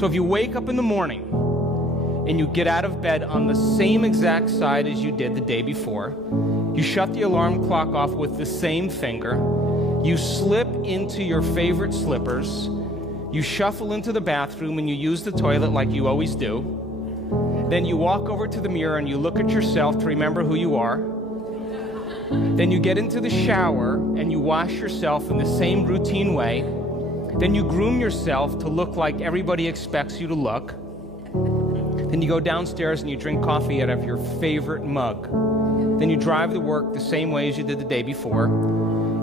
So if you wake up in the morning and you get out of bed on the same exact side as you did the day before, you shut the alarm clock off with the same finger, you slip into your favorite slippers, you shuffle into the bathroom and you use the toilet like you always do, then you walk over to the mirror and you look at yourself to remember who you are, then you get into the shower and you wash yourself in the same routine way, then you groom yourself to look like everybody expects you to look, then you go downstairs and you drink coffee out of your favorite mug, then you drive to work the same way as you did the day before,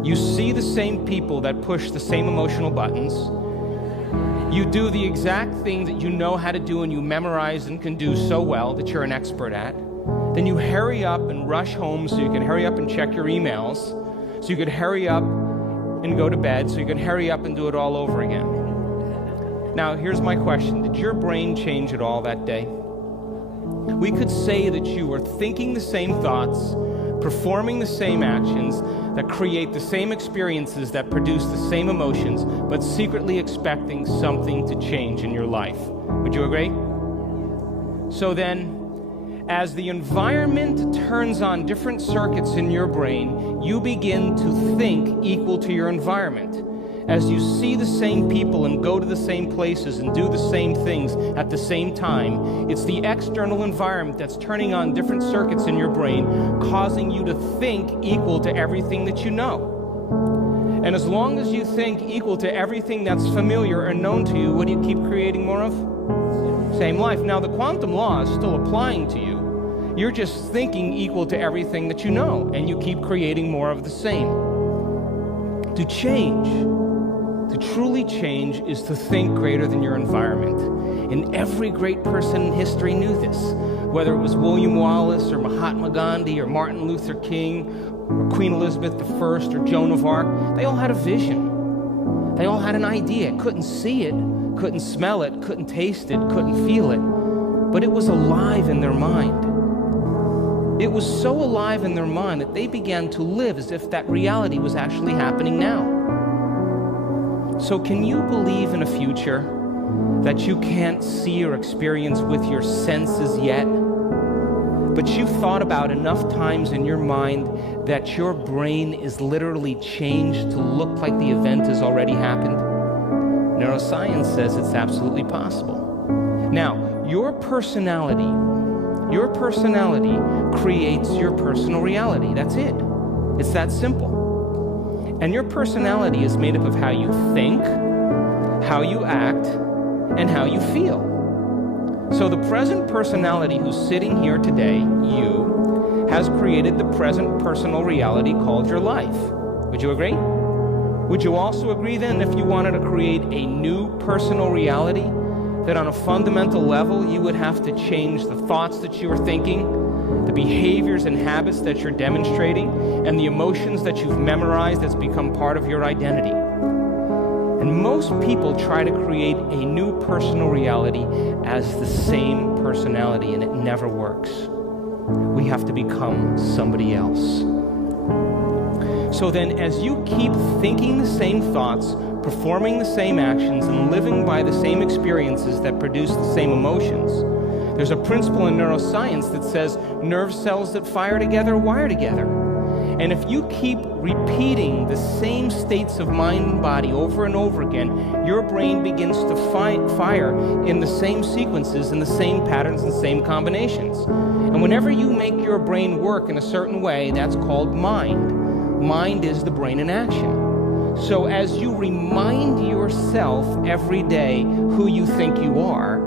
you see the same people that push the same emotional buttons, you do the exact thing that you know how to do and you memorize and can do so well that you're an expert at, then you hurry up and rush home so you can hurry up and check your emails, so you could hurry up and go to bed, so you can hurry up and do it all over again. Now, here's my question. Did your brain change at all that day? We could say that you were thinking the same thoughts, performing the same actions, that create the same experiences, that produce the same emotions, but secretly expecting something to change in your life. Would you agree? So then, as the environment turns on different circuits in your brain, you begin to think equal to your environment. As you see the same people and go to the same places and do the same things at the same time, it's the external environment that's turning on different circuits in your brain, causing you to think equal to everything that you know. And as long as you think equal to everything that's familiar and known to you, what do you keep creating more of? Same life. Now, the quantum law is still applying to you. You're just thinking equal to everything that you know, and you keep creating more of the same. To change, to truly change, is to think greater than your environment. And every great person in history knew this. Whether it was William Wallace or Mahatma Gandhi or Martin Luther King or Queen Elizabeth I or Joan of Arc, they all had a vision. They all had an idea. Couldn't see it, couldn't smell it, couldn't taste it, couldn't feel it, but it was alive in their mind. It was so alive in their mind that they began to live as if that reality was actually happening now. So can you believe in a future that you can't see or experience with your senses yet, but you've thought about enough times in your mind that your brain is literally changed to look like the event has already happened? Neuroscience says it's absolutely possible. Now, your personality creates your personal reality. That's it. It's that simple. And your personality is made up of how you think, how you act, and how you feel. So the present personality who's sitting here today, you, has created the present personal reality called your life. Would you agree? Would you also agree then, if you wanted to create a new personal reality, that on a fundamental level you would have to change the thoughts that you are thinking, the behaviors and habits that you're demonstrating, and the emotions that you've memorized that's become part of your identity? And most people try to create a new personal reality as the same personality, and it never works. We have to become somebody else. So then, as you keep thinking the same thoughts, performing the same actions, and living by the same experiences that produce the same emotions, there's a principle in neuroscience that says nerve cells that fire together wire together. And if you keep repeating the same states of mind and body over and over again, your brain begins to fire in the same sequences, in the same patterns, and same combinations. And whenever you make your brain work in a certain way, that's called mind. Mind is the brain in action. So as you remind yourself every day who you think you are,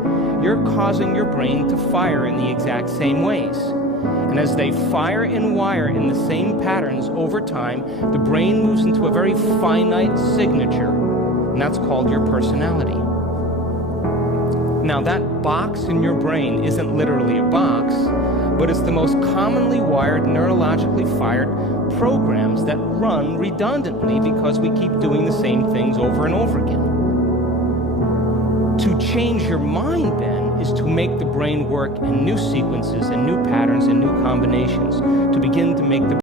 you're causing your brain to fire in the exact same ways. And as they fire and wire in the same patterns over time, the brain moves into a very finite signature, and that's called your personality. Now, that box in your brain isn't literally a box, but it's the most commonly wired, neurologically fired programs that run redundantly because we keep doing the same things over and over again. To change your mind, then, is to make the brain work in new sequences and new patterns and new combinations, to begin to make the